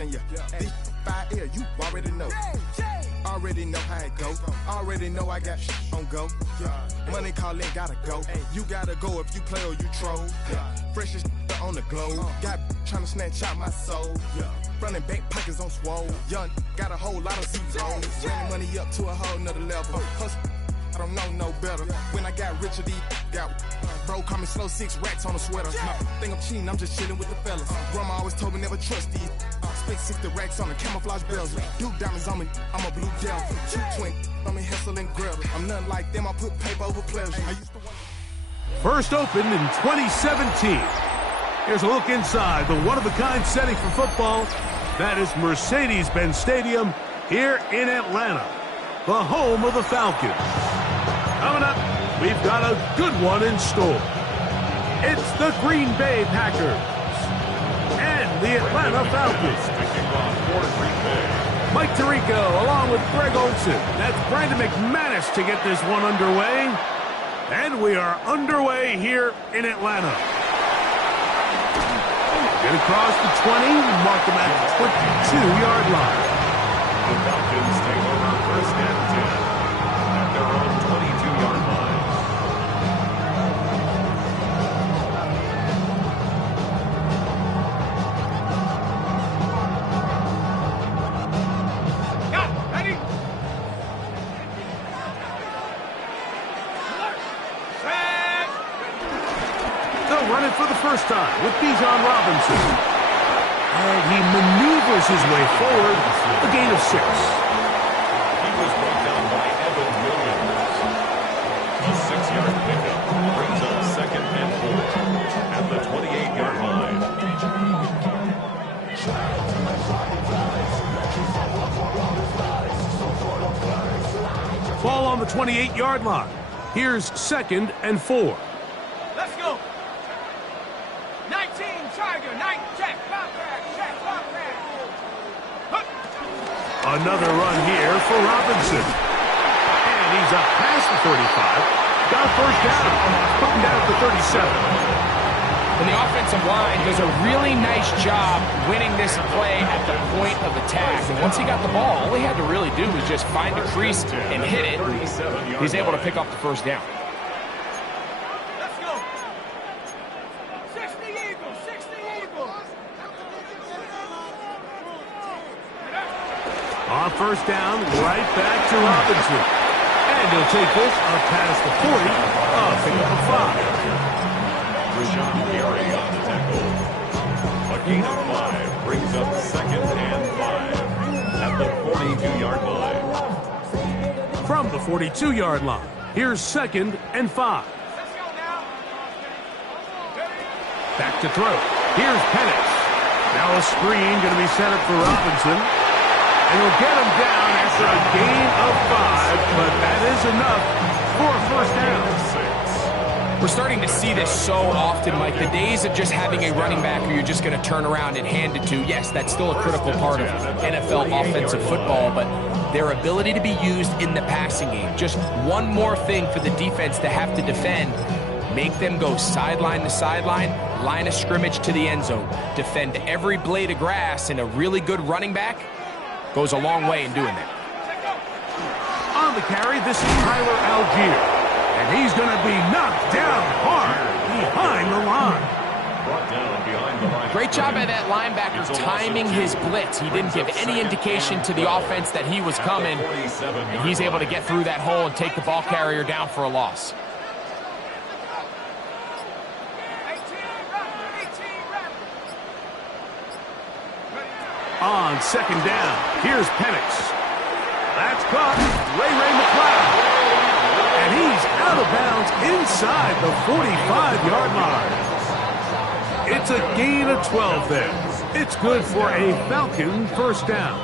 in ya. This fire air, you already know. Already know how it go. Already know I got on go. Money calling, gotta go. You gotta go if you play or you troll. Fresh as on the globe. Got trying to snatch out my soul. Running back pockets on swole. Young, got a whole lot of zeros. Running money up to a whole nother level. Hustle, I don't know no better. When I got richer, these got bro call me slow 6 racks on a sweater. Think I'm cheating, I'm just chilling with the fellas. Grandma always told me never trust these. Split 60 racks on the camouflage bells. Duke diamonds on me, I'm a blue devil. Shoot twin, I'm in Hessel and Gretel. I'm nothing like them, I put paper over pleasure. First opened in 2017. Here's a look inside the one-of-a-kind setting for football. That is Mercedes-Benz Stadium here in Atlanta, the home of the Falcons. Coming up, we've got a good one in store. It's the Green Bay Packers and the Atlanta Falcons. Mike Tirico along with Greg Olsen. That's Brandon McManus to get this one underway. And we are underway here in Atlanta. Get across the 20, mark them at the 22-yard line. The Falcons take over first and 10 at their own 22-yard line. Ready? Set. They'll run it for the first time with Bijan Robinson. And he maneuvers his way forward, a gain of 6. He was brought down by Evan Williams. A 6-yard pickup brings up second and 4 at the 28-yard line. Ball on the 28-yard line. Here's second and 4. Let's go. 19, Tiger, 9, check, pop back. Another run here for Robinson. And he's up past the 35. Got a first down. Putting down at the 37. And the offensive line does a really nice job winning this play at the point of attack. And once he got the ball, all he had to really do was just find a crease and hit it. He's able to pick up the first down. Let's go. 60 Eagles, 60 Eagles. On first down, right back to Robinson. And he'll take this up past the 40. Pick up a 5. Rashawn Gary on the tackle. A gain of 5 brings up second and 5 at the 42-yard line. From the 42-yard line, here's second and 5. Let's go now. Back to throw. Here's Penix. Now a screen going to be set up for Robinson. And he'll get him down after a gain of 5, but that is enough for a first down. We're starting to see this so often, Mike. The days of just having a running back who you're just going to turn around and hand it to, yes, that's still a critical part of NFL offensive football, but their ability to be used in the passing game, just one more thing for the defense to have to defend, make them go sideline to sideline, line of scrimmage to the end zone, defend every blade of grass, and a really good running back goes a long way in doing that. On the carry, this is Tyler Algier. And he's going to be knocked down hard behind the line. Brought down behind the line. Great job by that linebacker timing his blitz. He didn't give any indication to the offense that he was coming. And he's able to get through that hole and take the ball carrier down for a loss. On second down, here's Penix. That's caught. Ray McCloud. And he's out of bounds inside the 45-yard line. It's a gain of 12 there. It's good for a Falcon first down.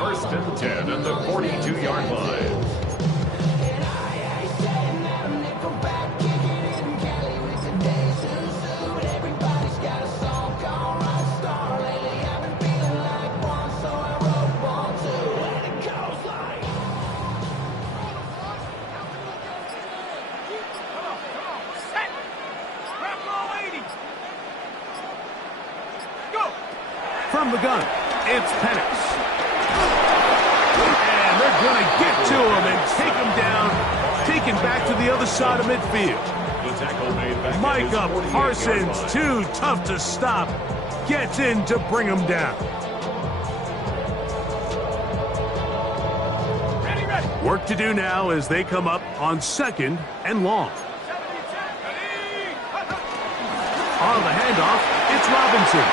First and 10 at the 42-yard line. From the gun, It's Penix. And they're going to get to him and take him down, taken back to the other side of midfield. Micah Parsons, too tough to stop, gets in to bring him down. Work to do now as they come up on 2nd and long. On the handoff, it's Robinson.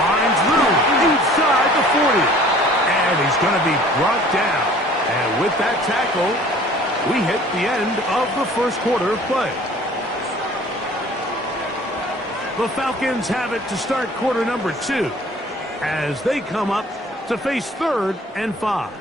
Finds room inside the 40. And he's going to be brought down. And with that tackle, we hit the end of the first quarter of play. The Falcons have it to start quarter number 2 as they come up to face 3rd and 5.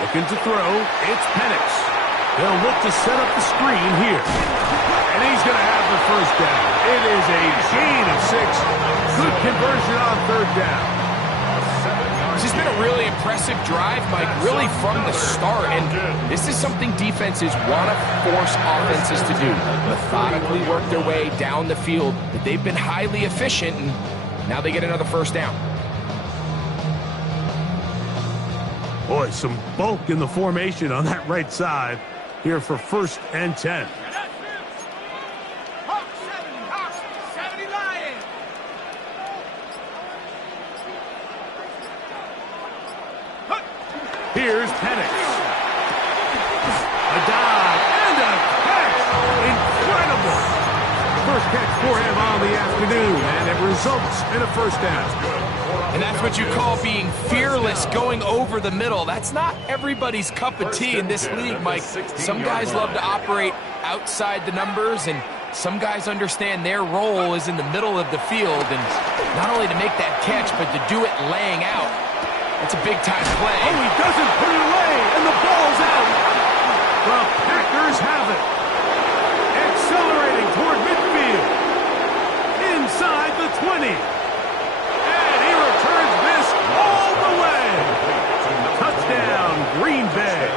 Looking to throw, it's Penix. They'll look to set up the screen here. And he's going to have the first down. It is a gain of 6. Good conversion on 3rd down. This has been a really impressive drive, Mike, really from the start. And this is something defenses want to force offenses to do. Methodically work their way down the field. But they've been highly efficient, and now they get another first down. Boy, some bulk in the formation on that right side here for 1st and 10. Here's Penix. A dive and a catch. Incredible. First catch for him on the afternoon, and it results in a first down. And that's what you call being fearless, going over the middle. That's not everybody's cup of tea in this league, Mike. Some guys love to operate outside the numbers, and some guys understand their role is in the middle of the field. And not only to make that catch, but to do it laying out. That's a big-time play. Oh, he doesn't put it away, and the ball's out. The Packers have it. Accelerating toward midfield. Inside the 20. All the way. Touchdown, Green Bay.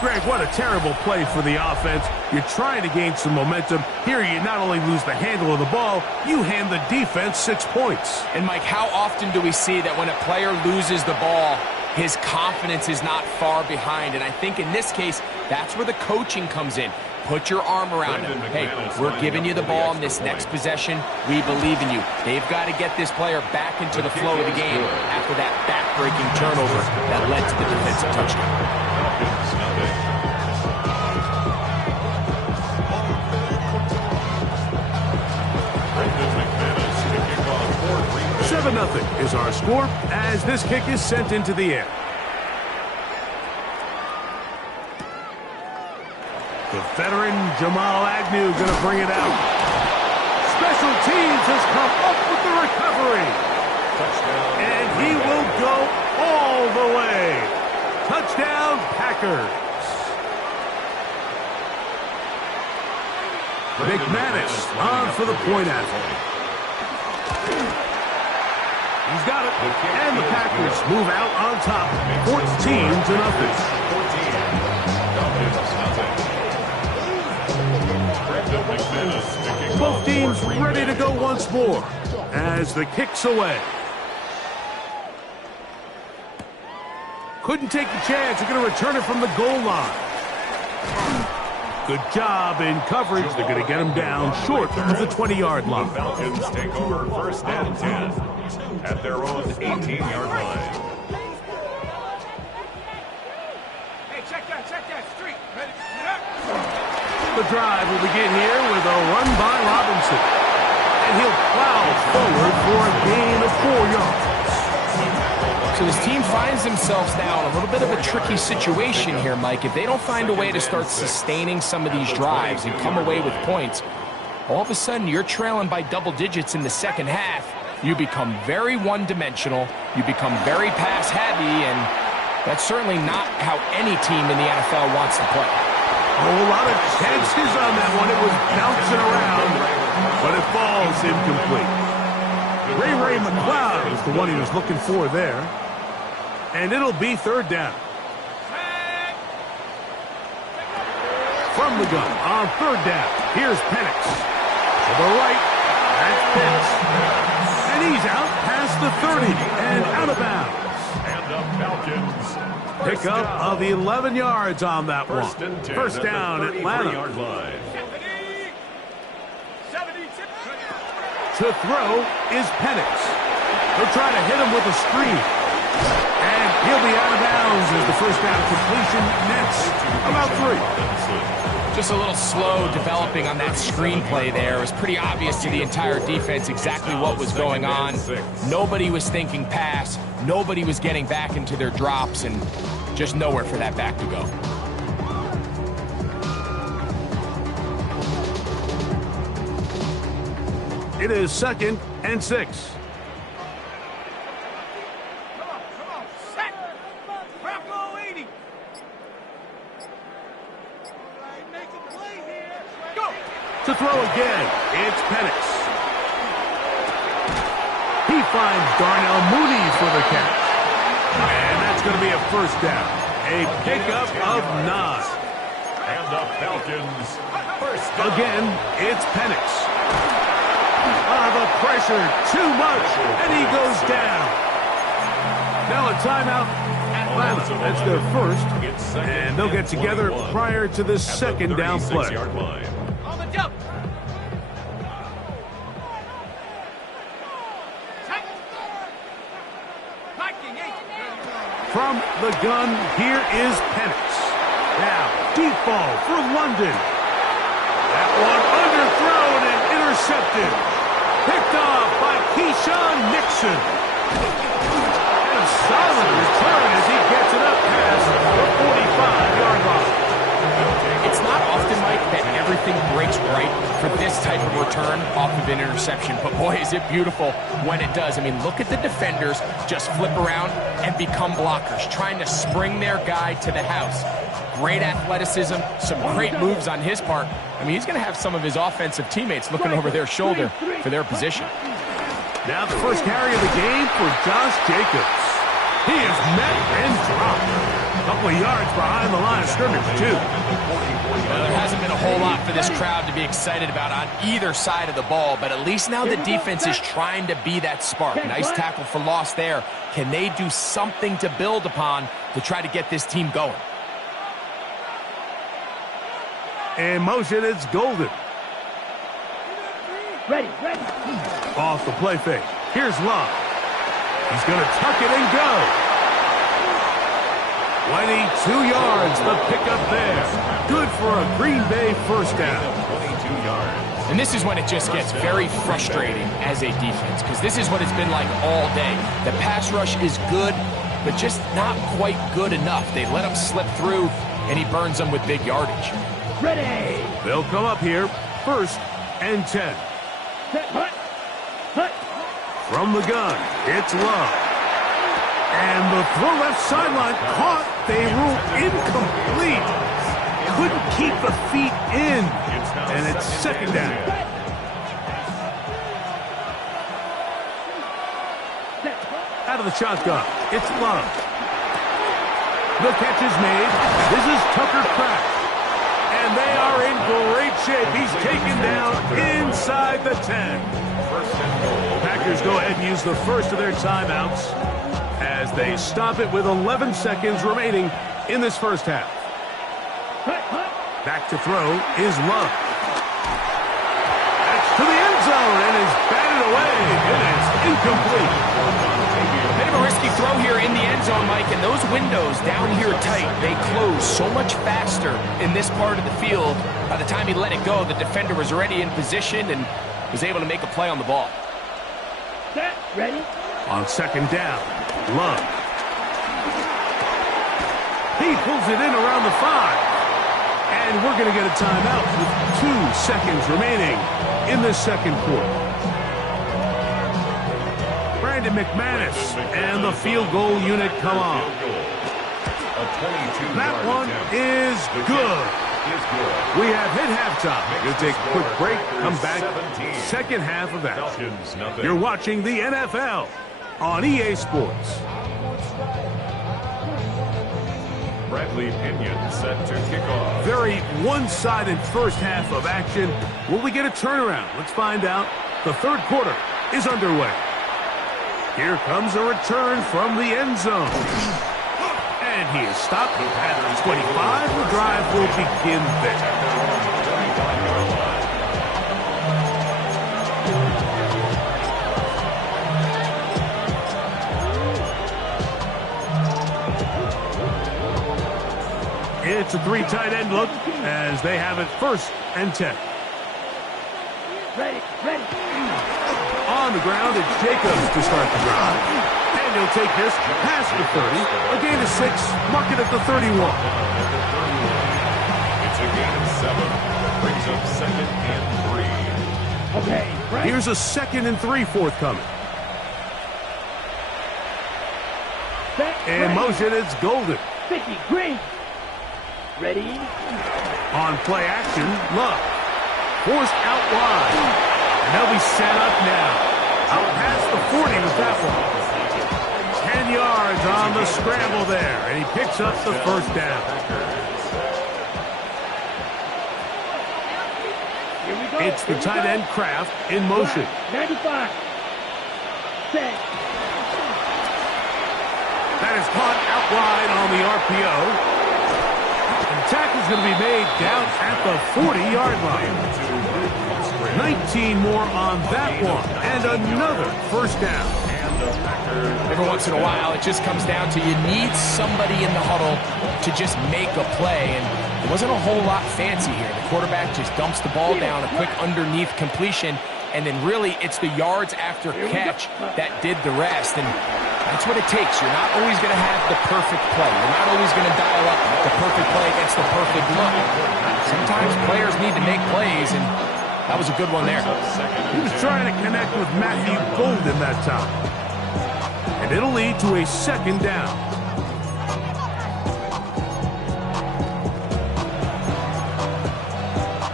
Greg, what a terrible play for the offense. You're trying to gain some momentum. Here you not only lose the handle of the ball, you hand the defense 6 points. And Mike, how often do we see that when a player loses the ball, his confidence is not far behind? And I think in this case, that's where the coaching comes in. Put your arm around him. Hey, we're giving you the ball in this next possession. We believe in you. They've got to get this player back into the flow of the game after that back-breaking turnover that led to the defensive touchdown. 7-0 is our score as this kick is sent into the air. The veteran Jamal Agnew going to bring it out. Special teams has come up with the recovery. And he will go all the way. Touchdown, Packers. McManus on for the point after. He's got it. And the Packers move out on top, 14-0. Both teams ready to go once more as the kick's away. Couldn't take the chance. They're going to return it from the goal line. Good job in coverage. They're going to get him down short of the 20-yard line. The Falcons take over 1st and 10 at their own 18-yard line. Hey, check that street. Ready? The drive will begin here with a run by Robinson. And he'll plow forward for a gain of 4 yards. So this team finds themselves now in a little bit of a tricky situation here, Mike. If they don't find a way to start sustaining some of these drives and come away with points, all of a sudden you're trailing by double digits in the second half. You become very one-dimensional. You become very pass-heavy, and that's certainly not how any team in the NFL wants to play. Oh, a lot of chances on that one. It was bouncing around. incomplete. Ray McLeod is the one he was looking for there. And it'll be third down. From the gun on third down, here's Penix. To the right, that's Pitts. And he's out past the 30 and out of bounds. And the Falcons. Pick up of 11 yards on that one. First down, Atlanta. Line. To throw is Penix. They'll try to hit him with a screen. And he'll be out of bounds as the first down completion nets about 3. Just a little slow developing on that screenplay there. It was pretty obvious to the entire defense exactly what was going on. Nobody was thinking pass. Nobody was getting back into their drops, and just nowhere for that back to go. It is 2nd and 6. Come on, set. Bravo 80. Make a play here. Go. To throw again, it's Penix. He finds Darnell Mooney for the catch. And that's going to be a first down. A pickup of 9. And the Falcons. First down. Again, it's Penix. The pressure, too much, and he goes down. Now a timeout, Atlanta. That's their first, and they'll get together prior to the second down play. On the jump. From the gun, here is Penix. Now, deep ball for London. That one underthrown and intercepted. Picked off by Keyshawn Nixon. And a solid return as he gets it up past the 45-yard line. It's not often, Mike, that everything breaks right for this type of return off of an interception. But boy, is it beautiful when it does. I mean, look at the defenders just flip around and become blockers, trying to spring their guy to the house. Great athleticism, some great moves on his part. I mean, he's going to have some of his offensive teammates looking over their shoulder for their position. Now the first carry of the game for Josh Jacobs. He is met and dropped. A couple of yards behind the line of scrimmage, too. Well, there hasn't been a whole lot for this crowd to be excited about on either side of the ball, but at least now the defense is trying to be that spark. Nice tackle for loss there. Can they do something to build upon to try to get this team going? In motion, it's Golden. Ready. Off the play fake. Here's Love. He's going to tuck it and go. 22 yards, the pickup there. Good for a Green Bay first down. 22 yards. And this is when it just gets very frustrating as a defense, because this is what it's been like all day. The pass rush is good, but just not quite good enough. They let him slip through, and he burns them with big yardage. Ready. They'll come up here, 1st and 10. Hut. From the gun, it's Love. And the throw left sideline caught. They rule incomplete. Couldn't keep the feet in. And it's second down. Out of the shotgun, it's Love. The catch is made. This is Tucker Kraft. And they are in great shape. He's taken down inside the 10. Packers go ahead and use the first of their timeouts as they stop it with 11 seconds remaining in this first half. Back to throw is Love. That's to the end zone and is batted away. It is incomplete. A bit of a risky throw here in the end zone, Mike, and those windows down here tight, they close so much faster in this part of the field. By the time he let it go, the defender was already in position and was able to make a play on the ball. Set. Ready. On second down, Love. He pulls it in around the 5. And we're going to get a timeout with 2 seconds remaining in the second quarter. Brandon McManus and the field goal unit come on. That one is good. is good. We have hit halftime. We'll take a quick break, come back, second half of action. Falcons, nothing. You're watching the NFL on EA Sports. Bradley Pinion set to kick off. Very one-sided first half of action. Will we get a turnaround? Let's find out. The third quarter is underway. Here comes a return from the end zone. And he is stopped at the 25. The drive will begin there. It's a three tight end look as they have it 1st and 10. Ready. On the ground, it's Jacobs to start the drive. And he'll take this past the 30. A gain of 6, mark it at the 31. It's a gain of 7. Brings up 2nd and 3. Okay, right. Here's a 2nd and 3 forthcoming. Set, In ready. motion, it's Golden. 50, green. Ready. On play action, Love. Forced out wide. And they'll be set up now. Out past the 40 with that one. 10 yards on the scramble there. And he picks up the first down. Here we go. It's the tight end Kraft in motion. 95. Set. That is caught out wide on the RPO. Tackle's going to be made down at the 40-yard line. 19 more on that one, and another first down. Every once in a while, it just comes down to you need somebody in the huddle to just make a play, and it wasn't a whole lot fancy here. The quarterback just dumps the ball down, a quick underneath completion, and then really it's the yards after catch that did the rest. And that's what it takes. You're not always going to have the perfect play. You're not always going to dial up the perfect play against the perfect look. Sometimes players need to make plays, and that was a good one there. He was trying to connect with Matthew Golden that time. And it'll lead to a 2nd down.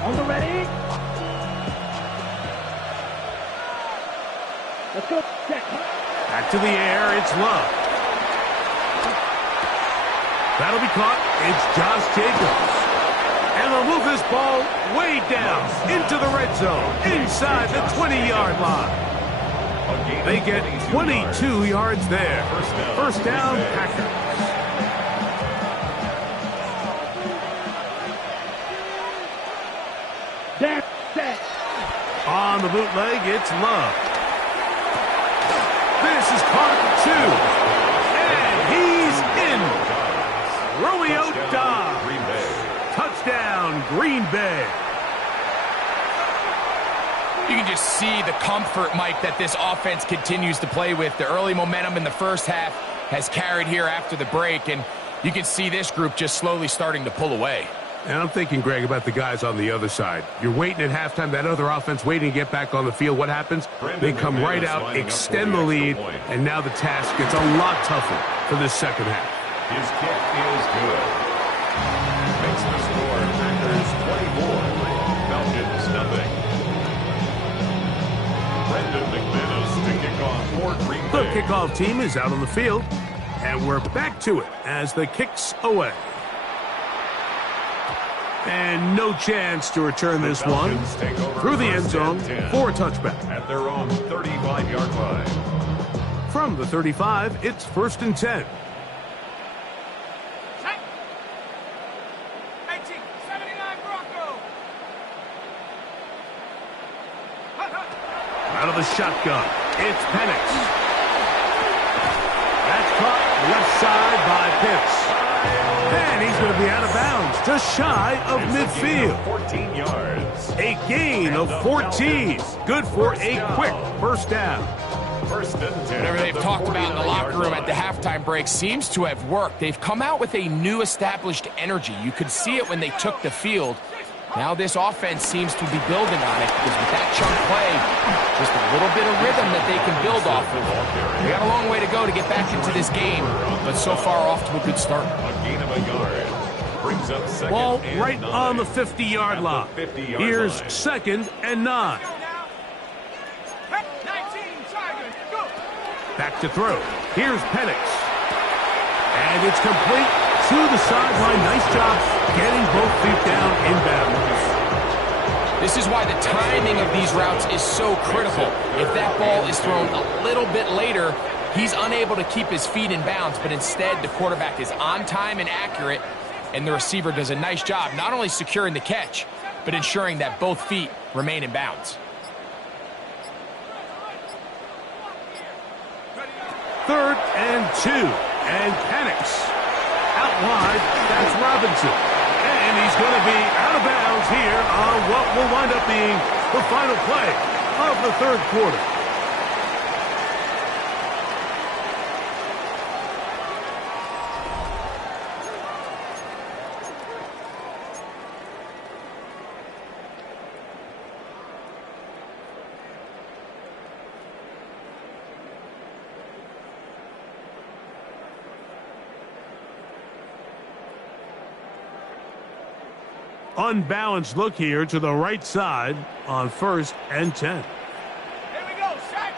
On the ready. Let's go. Set. Back to the air, it's Love. That'll be caught. It's Josh Jacobs. And they'll move this ball way down into the red zone, inside the 20-yard line. They get 22 yards there. First down, Packers. That's set. On the bootleg, it's Love. This is caught at 2. And he's in. Romeo Dobbs. Touchdown, Green Bay. You can just see the comfort, Mike, that this offense continues to play with. The early momentum in the first half has carried here after the break, and you can see this group just slowly starting to pull away. And I'm thinking, Greg, about the guys on the other side. You're waiting at halftime, that other offense waiting to get back on the field. What happens? They come right out, extend the lead, and now the task gets a lot tougher for this second half. His kick is good. Makes the score Packers 24, Falcons nothing. Brendan McManus to kick off for Green Bay. The kickoff team is out on the field, and we're back to it as the kick's away. And no chance to return this one through the end zone for a touchback. At their own 35-yard line. From the 35, it's 1st and 10. Set. 1879 Bronco. Out of the shotgun, it's Penix. That's caught left side by Pitts. And he's going to be out of bounds, just shy of midfield. 14 yards. A gain of 14. Good for a quick first down. 1st and 10. Whatever they've talked about in the locker room at the halftime break seems to have worked. They've come out with a new established energy. You could see it when they took the field. Now this offense seems to be building on it because with that chunk play, just a little bit of rhythm that they can build off of. They got a long way to go to get back into this game, but so far off to a good start. A gain of a yard. brings up second Ball and right 9. on the 50-yard line. 50-yard Here's line. 2nd and 9. 19, Tigers, go! Back to throw. Here's Penix. And it's complete to the sideline. Nice job getting both feet down in bounds. This is why the timing of these routes is so critical. If that ball is thrown a little bit later, he's unable to keep his feet in bounds, but instead the quarterback is on time and accurate, and the receiver does a nice job not only securing the catch, but ensuring that both feet remain in bounds. 3rd and 2. And Penix. Out wide, that's Robinson. And he's going to be out of bounds here on what will wind up being the final play of the 3rd quarter. Unbalanced look here to the right side on 1st and 10. Here we go, set!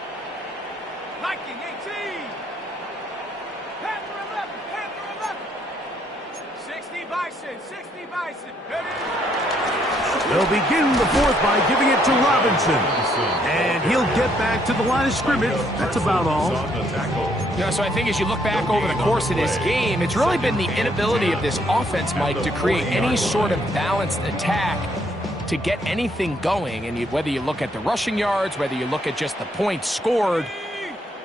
Liking 18! Panther 11, Panther 11! 60 Bison, 60 Bison, ready? They'll begin the 4th by giving it to Robinson. And he'll get back to the line of scrimmage. That's about all. Yeah, so I think as you look back over the course of this game, it's really been the inability of this offense, Mike, to create any sort of balanced attack to get anything going. And whether you look at the rushing yards, whether you look at just the points scored,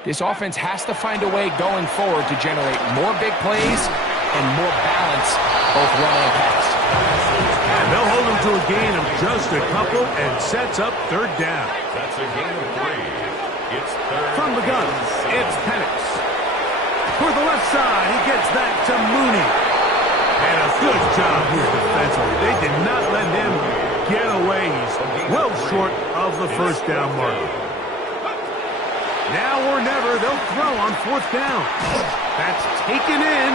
this offense has to find a way going forward to generate more big plays and more balance, both run and pass. And they'll hold him to a gain of just a couple and sets up 3rd down. That's a gain of 3. It's 3rd. From the gun, it's Penix. For the left side, he gets that to Mooney. And a good job here defensively. They did not let him get away. He's well short of the 1st down marker. Now or never, they'll throw on 4th down. That's taken in,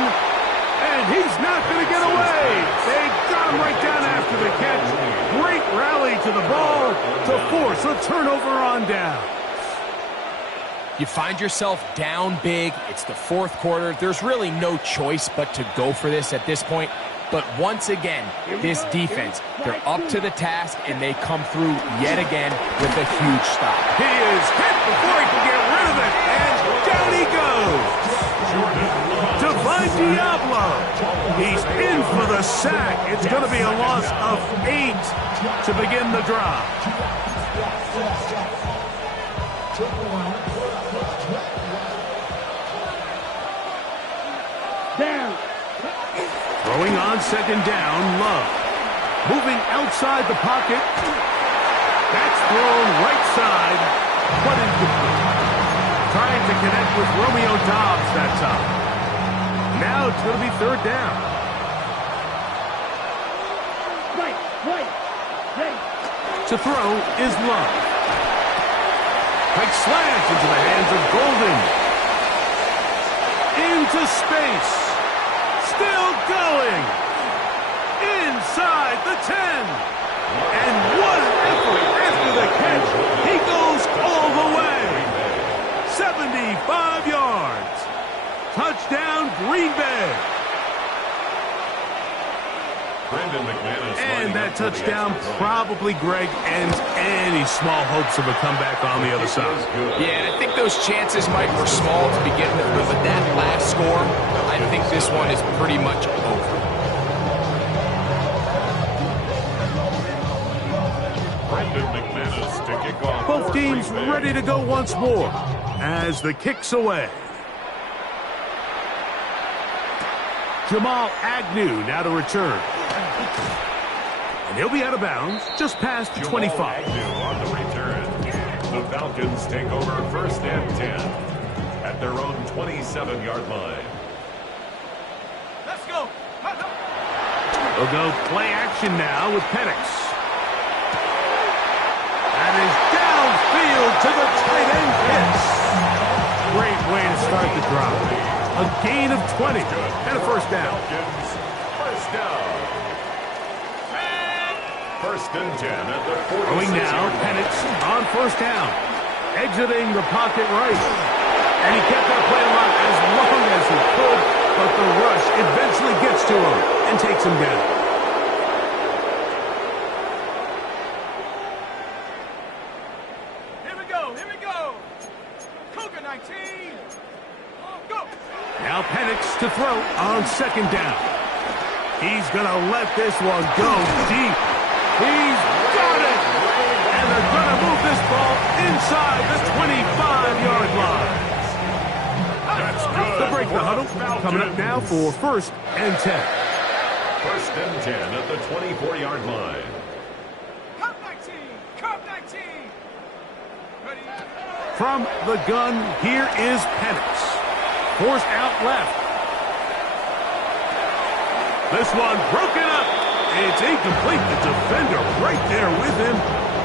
and he's not going to get away. They got him right down after the catch. Great rally to the ball to force a turnover on down. You find yourself down big. It's the 4th quarter. There's really no choice but to go for this at this point. But once again, this defense, they're up to the task, and they come through yet again with a huge stop. He is hit before he can get rid of it, and down he goes. Divine Diablo. He's in for the sack. It's going to be a loss of 8 to begin the drive. Down. Throwing on 2nd down, Love. Moving outside the pocket. That's thrown right side, but incomplete. Trying to connect with Romeo Dobbs that time. Now it's going to be 3rd down. Right. Right. To throw is Love. Quick slant into the hands of Golden. Into space. Still going. Inside the 10. And what an effort after the catch. He goes all the way. 75 yards. Touchdown, Green Bay. And that touchdown probably, Greg, ends any small hopes of a comeback on the other side. Yeah, and I think those chances, Mike, were small to begin with, but with that last score, I think this one is pretty much over. Both teams ready to go once more as the kick's away. Jamal Agnew now to return. And he'll be out of bounds just past 25. On the return. The Falcons take over 1st and 10 at their own 27-yard line. Let's go! They'll go play action now with Penix. That is downfield to the tight end hits. Great way to start the drive. A gain of 20 and a 1st down. Falcons, 1st down. First and 10 at the 46. Going now, Penix on first down. Exiting the pocket right. And he kept that play alive as long as he could, but the rush eventually gets to him and takes him down. Here we go, here we go. Cougar 19. Go. Now Penix to throw on second down. He's going to let this one go deep. He's got it! And they're going to move this ball inside the 25-yard line. That's good. The break the huddle. Coming up now for first and 10. First and 10 at the 24-yard line. Cup 19. Cup 19. Ready? From the gun, here is Penix. Forced out left. This one broken up. It's incomplete. The defender right there with him.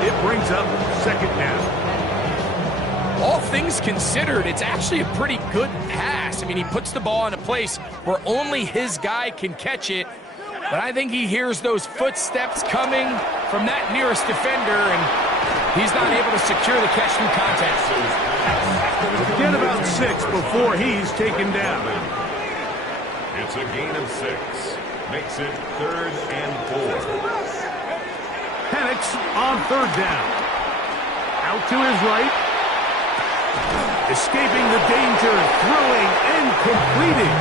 It brings up second down. All things considered, it's actually a pretty good pass. I mean, he puts the ball in a place where only his guy can catch it. But I think he hears those footsteps coming from that nearest defender, and he's not able to secure the catch through contact. Get about 6 before he's taken down. It's a gain of 6. Makes it 3rd and 4. Penix on third down. Out to his right. Escaping the danger, throwing and completing.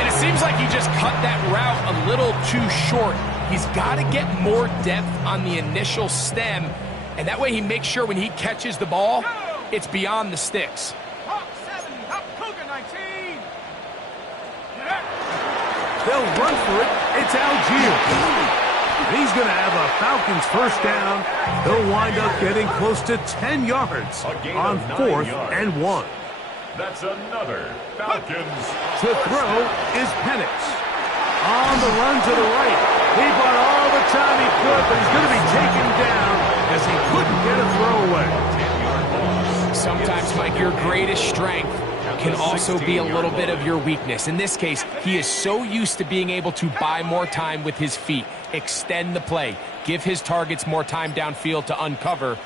And it seems like he just cut that route a little too short. He's got to get more depth on the initial stem, and that way he makes sure when he catches the ball, it's beyond the sticks. Hawk 7. Hawk Cougar 19. They'll run for it. It's Algier. He's going to have a Falcons first down. He'll wind up getting close to 10 yards on 4th and 1. That's another Falcons. To throw is Penix. On the run to the right. He bought all the time he could, but he's going to be taken down as he couldn't get a throwaway. 10-yard loss. Sometimes, Mike, your greatest strength can also be a little bit of your weakness. In this case, he is so used to being able to buy more time with his feet, extend the play, give his targets more time downfield to uncover.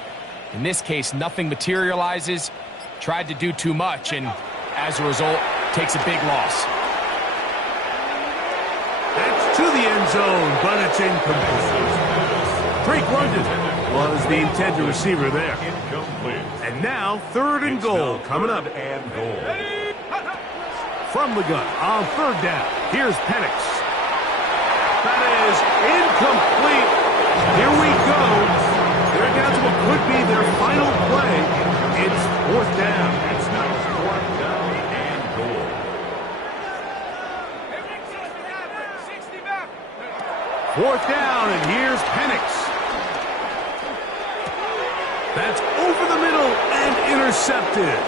In this case, nothing materializes, tried to do too much, and as a result, takes a big loss. That's to the end zone, but it's incomplete. Drake London was the intended receiver there. Incomplete. And now, 3rd and goal coming up. And goal. From the gun on third down. Here's Penix. That is incomplete. Here we go. They're down to what could be their final play. It's 4th down. It's now 4th down and goal. 60 back. 4th down, and here's Penix. That's over the middle and intercepted.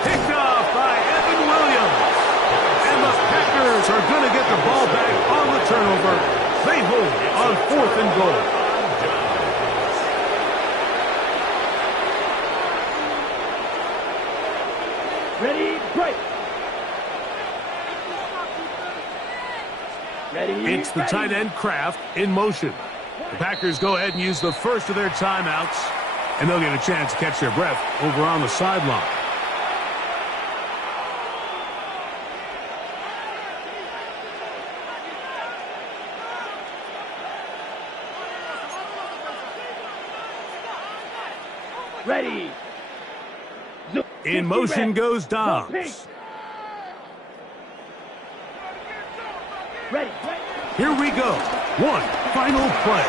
Picked off by Evan Williams. And the Packers are going to get the ball back on the turnover. They hold on 4th and goal. Ready, break. Ready, It's the ready. tight end Kraft in motion. The Packers go ahead and use the first of their timeouts, and they'll get a chance to catch their breath over on the sideline. Ready. In motion goes Dobbs. Ready. Here we go. One final play.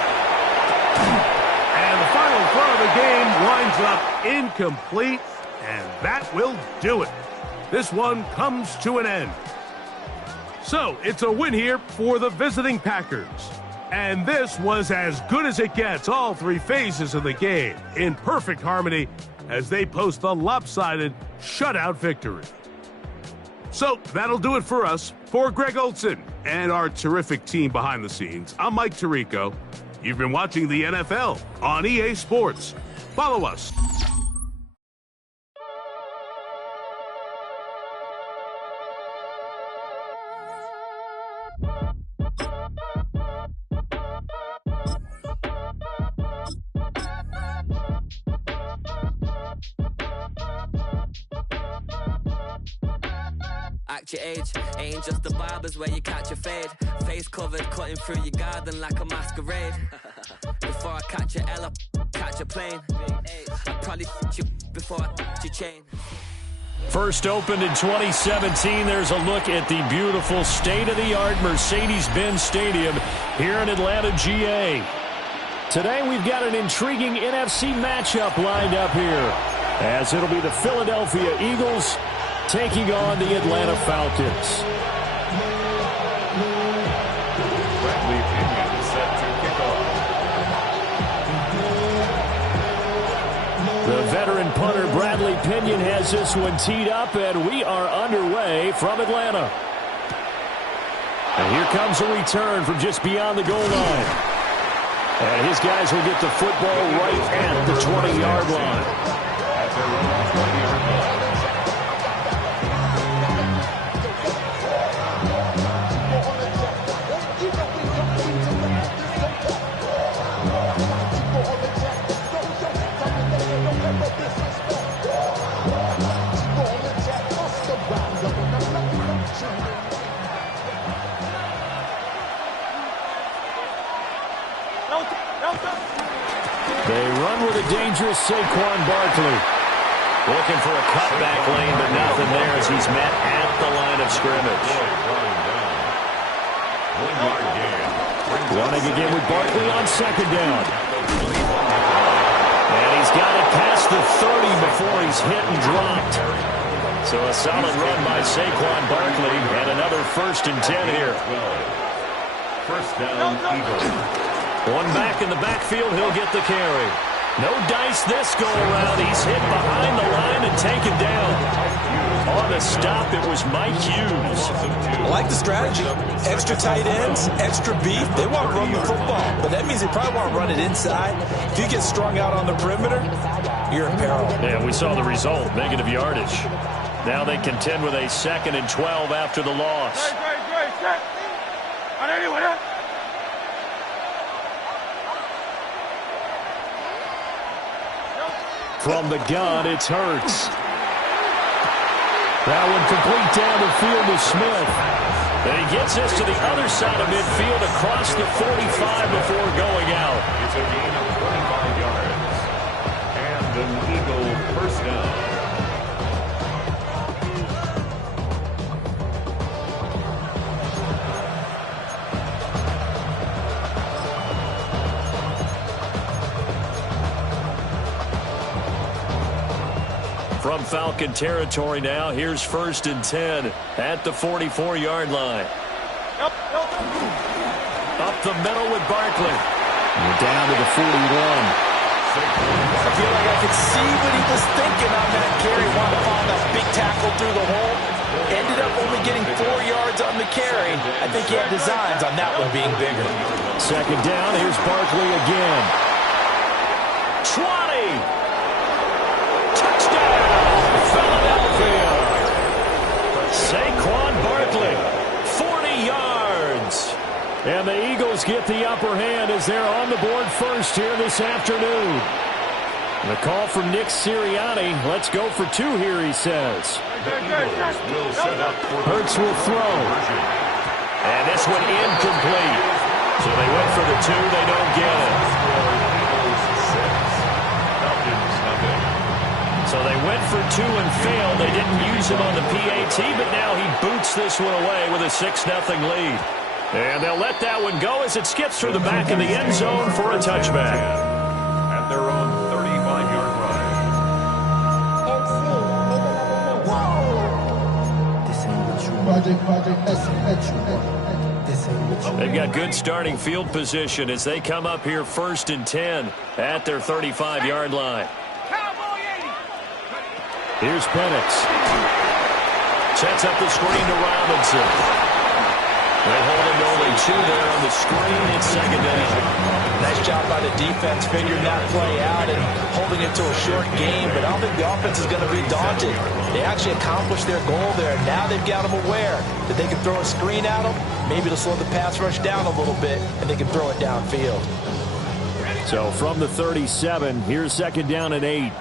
And the final throw of the game winds up incomplete, and that will do it. This one comes to an end. So it's a win here for the visiting Packers. And this was as good as it gets, all 3 phases of the game, in perfect harmony as they post the lopsided shutout victory. So that'll do it for us. For Greg Olson and our terrific team behind the scenes, I'm Mike Tirico. You've been watching the NFL on EA Sports. Follow us. act your age. Ain't just the barbers where you catch a fade. Face covered, cutting through your garden like a masquerade. Before I catch a L, catch a plane. I'd probably you before I your chain. First opened in 2017. There's a look at the beautiful state-of-the-art Mercedes-Benz Stadium here in Atlanta, GA. Today we've got an intriguing NFC matchup lined up here, as it'll be the Philadelphia Eagles taking on the Atlanta Falcons. Bradley Pinion set to kick off. The veteran punter Bradley Pinion has this one teed up, and we are underway from Atlanta. And here comes a return from just beyond the goal line. And his guys will get the football right at the 20-yard line. At their own 20-yard line. They run with a dangerous Saquon Barkley. Looking for a cutback lane, but nothing there as he's met at the line of scrimmage. 1 yard gain. Running again with Barkley on second down. And he's got it past the 30 before he's hit and dropped. So a solid run by Saquon Barkley, and another 1st and 10 here. First down, Eagles. One back in the backfield, he'll get the carry. No dice this go-around. He's hit behind the line and taken down. On the stop, it was Mike Hughes. I like the strategy. Extra tight ends, extra beef. They want to run the football, but that means they probably want to run it inside. If you get strung out on the perimeter, you're in peril. Yeah, we saw the result, negative yardage. Now they contend with a 2nd and 12 after the loss. From the gun, it's Hurts. That one complete down the field to Smith. And he gets this to the other side of midfield across the 45 before going out. It's a gain of 25 yards. And an Eagle first down. From Falcon territory now, here's 1st and 10 at the 44-yard line. Up the middle with Barkley. We're down to the 41. I feel like I could see what he was thinking on that carry. Wanted to find that big tackle through the hole. Ended up only getting 4 yards on the carry. I think he had designs on that one being bigger. Second down, here's Barkley again. 20! Philadelphia. Saquon Barkley, 40 yards. And the Eagles get the upper hand as they're on the board first here this afternoon. The call from Nick Sirianni. Let's go for 2 here, he says. Hurts will throw. And this one incomplete. So they went for the 2. They don't get it. So they went for 2 and failed. They didn't use him on the PAT, but now he boots this one away with a 6-0 lead. And they'll let that one go as it skips through the back of the end zone for a touchback. At their own 35-yard line. They've got good starting field position as they come up here 1st and 10 at their 35-yard line. Here's Penix. Sets up the screen to Robinson. They hold him to only 2 there on the screen. It's 2nd down. Nice job by the defense figuring that play out and holding it to a short game, but I don't think the offense is going to be daunted. They actually accomplished their goal there. Now they've got them aware that they can throw a screen at them, maybe to slow the pass rush down a little bit, and they can throw it downfield. So from the 37, here's 2nd down and 8.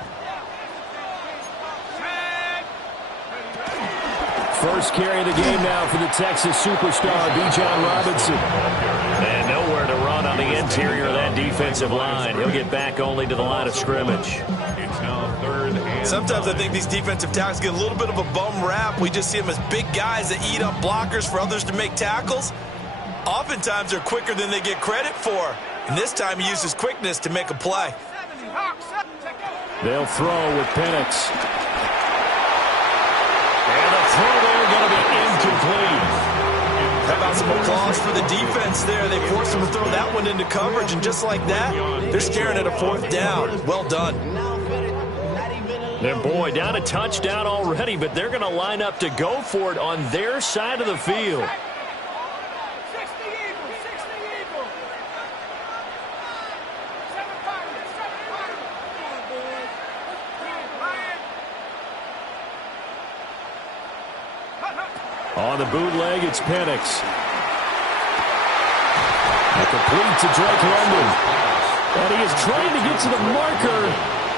First carry of the game now for the Texas superstar, Bijan Robinson. And nowhere to run on the interior of that defensive line. He'll get back only to the line of scrimmage. It's now 3rd and Sometimes I think these defensive tackles get a little bit of a bum rap. We just see them as big guys that eat up blockers for others to make tackles. Oftentimes they're quicker than they get credit for. And this time he uses quickness to make a play. They'll throw with Penix. And the throw there going to be incomplete. How about some applause for the defense there? They forced him to throw that one into coverage, and just like that, they're staring at a 4th down. Well done. And boy, down a touchdown already, but they're going to line up to go for it on their side of the field. On the bootleg, it's Penix. Complete to Drake London. And he is trying to get to the marker.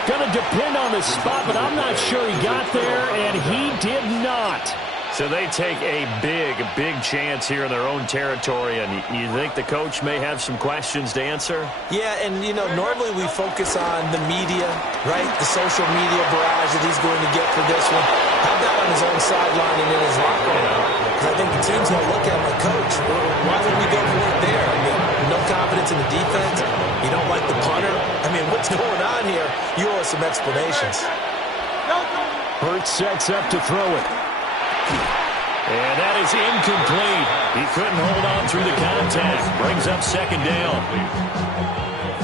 Going to depend on the spot, but I'm not sure he got there, and he did not. So they take a big chance here in their own territory, and you think the coach may have some questions to answer? Yeah, and, you know, normally we focus on the media, right? The social media barrage that he's going to get for this one. How about on his own sideline and in his locker room? Because I think the team's going to look at him like, Coach, why would we go for it there? I mean, no confidence in the defense. You don't like the punter. I mean, what's going on here? You owe us some explanations. Hurts sets up to throw it. And that is incomplete. He couldn't hold on through the contact. Brings up 2nd down.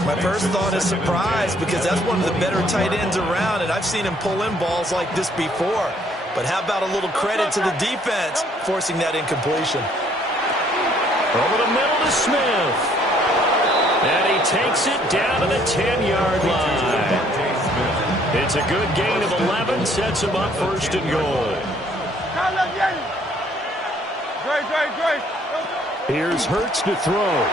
My first thought is surprise, because that's one of the better tight ends around, and I've seen him pull in balls like this before. But how about a little credit to the defense forcing that incompletion? Over the middle to Smith. And he takes it down to the 10-yard line. It's a good gain of 11, sets him up 1st and goal. Here's Hurts to throw.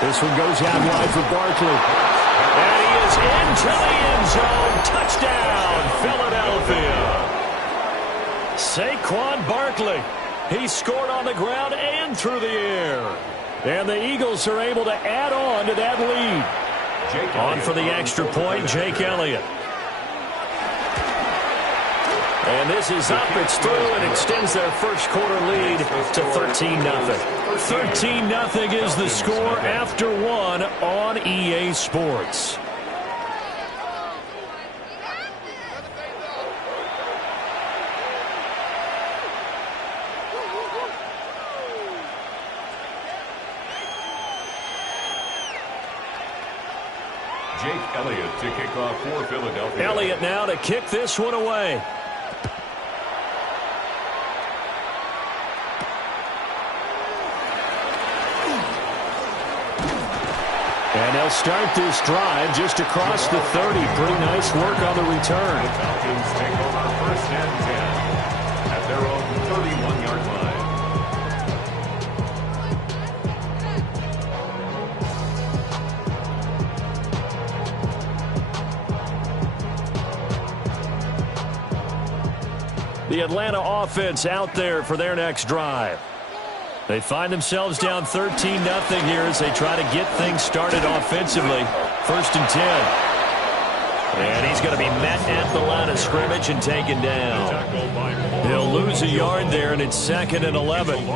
This one goes out wide for Barkley. And he is into the end zone. Touchdown, Philadelphia. Saquon Barkley. He scored on the ground and through the air. And the Eagles are able to add on to that lead. On for the extra point, Jake Elliott. And this is up, it's through, and extends their first quarter lead to 13-0. 13-0 is the score after 1 on EA Sports. Jake Elliott to kick off for Philadelphia. Elliott now to kick this one away. And they'll start this drive just across the 30. Pretty nice work on the return. The Falcons take over 1st and 10 at their own 31-yard line. The Atlanta offense out there for their next drive. They find themselves down 13-0 here as they try to get things started offensively. 1st and 10. And he's going to be met at the line of scrimmage and taken down. He'll lose a yard there, and it's 2nd and 11.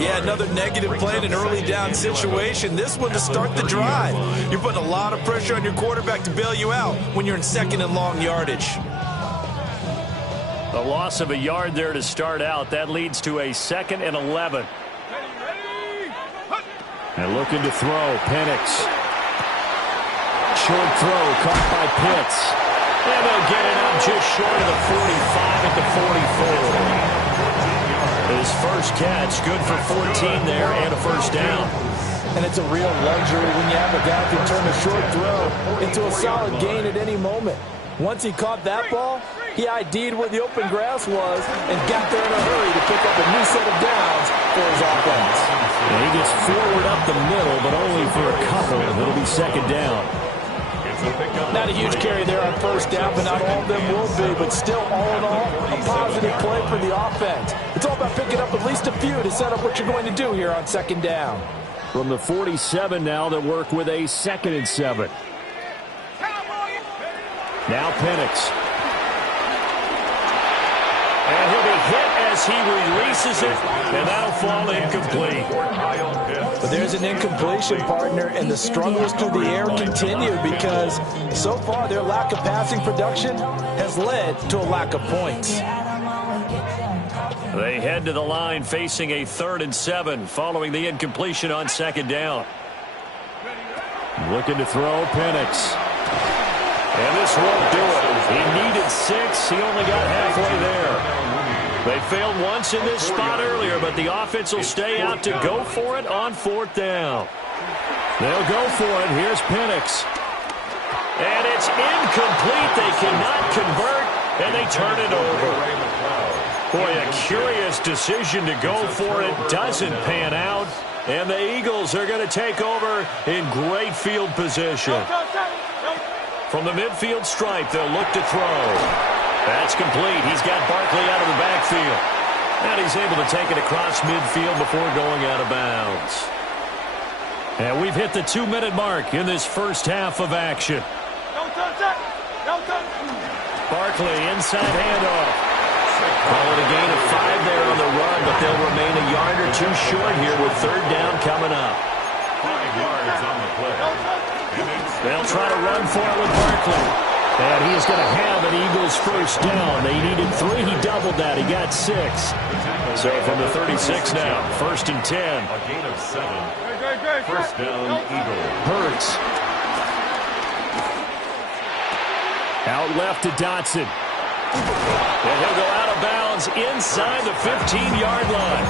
Yeah, another negative play in an early down situation. This one to start the drive. You're putting a lot of pressure on your quarterback to bail you out when you're in 2nd and long yardage. A loss of a yard there to start out. That leads to a 2nd and 11. And looking to throw, Penix. Short throw, caught by Pitts. And they'll get it up just short of the 45 at the 44. His first catch, good for 14 there and a 1st down. And it's a real luxury when you have a guy who can turn a short throw into a solid gain at any moment. Once he caught that ball, he ID'd where the open grass was and got there in a hurry to pick up a new set of downs for his offense. And he gets forward up the middle, but only for a couple. It'll be 2nd down. the pickup. Not a huge carry there on first down, but not all of them will be. But still, all in all, a positive play for the offense. It's all about picking up at least a few to set up what you're going to do here on second down. From the 47 now, they work with a 2nd and 7. Now Penix. And he'll be hit as he releases it, and that'll fall incomplete. But there's an incompletion, partner, and the struggles through the air continue because so far their lack of passing production has led to a lack of points. They head to the line facing a 3rd and 7 following the incompletion on 2nd down. Looking to throw, Penix. And this won't do it. He needed 6. He only got halfway there. They failed once in this spot earlier, but the offense will stay out to go for it on 4th down. They'll go for it. Here's Penix. And it's incomplete. They cannot convert, and they turn it over. Boy, a curious decision to go for it. Doesn't pan out, and the Eagles are going to take over in great field position. From the midfield stripe, they'll look to throw. That's complete. He's got Barkley out of the backfield. And he's able to take it across midfield before going out of bounds. And we've hit the 2-minute mark in this first half of action. Barkley, inside handoff. Call it a gain of 5 there on the run, but they'll remain a yard or 2 short here with 3rd down coming up. 5 yards on the play. They'll try to run for it with Barkley. And he is going to have an Eagles first down. They needed 3. He doubled that. He got 6. So from the 36 now, 1st and 10. A gain of 7. First down, Eagles. Hurts. Out left to Dotson. And he'll go out of bounds inside the 15-yard line.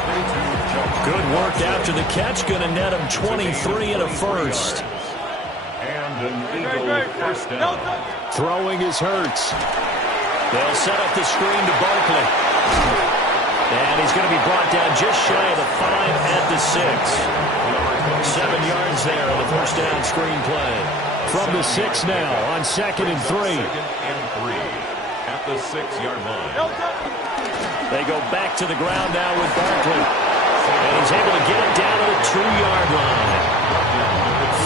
Good work after the catch. Going to net him 23 and a first. And an Eagle first down. Throwing is Hurts. They'll set up the screen to Barkley. And he's going to be brought down just shy of the 5 at the 6. 7 yards there on the first down screen play. From the 6 now on 2nd and 3. 2nd and 3 at the 6-yard line. They go back to the ground now with Barkley. And he's able to get it down to the 2-yard line.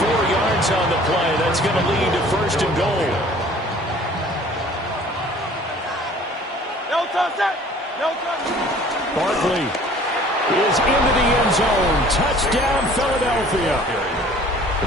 4 yards on the play. That's going to lead to 1st and goal. Barkley is into the end zone. Touchdown, Philadelphia.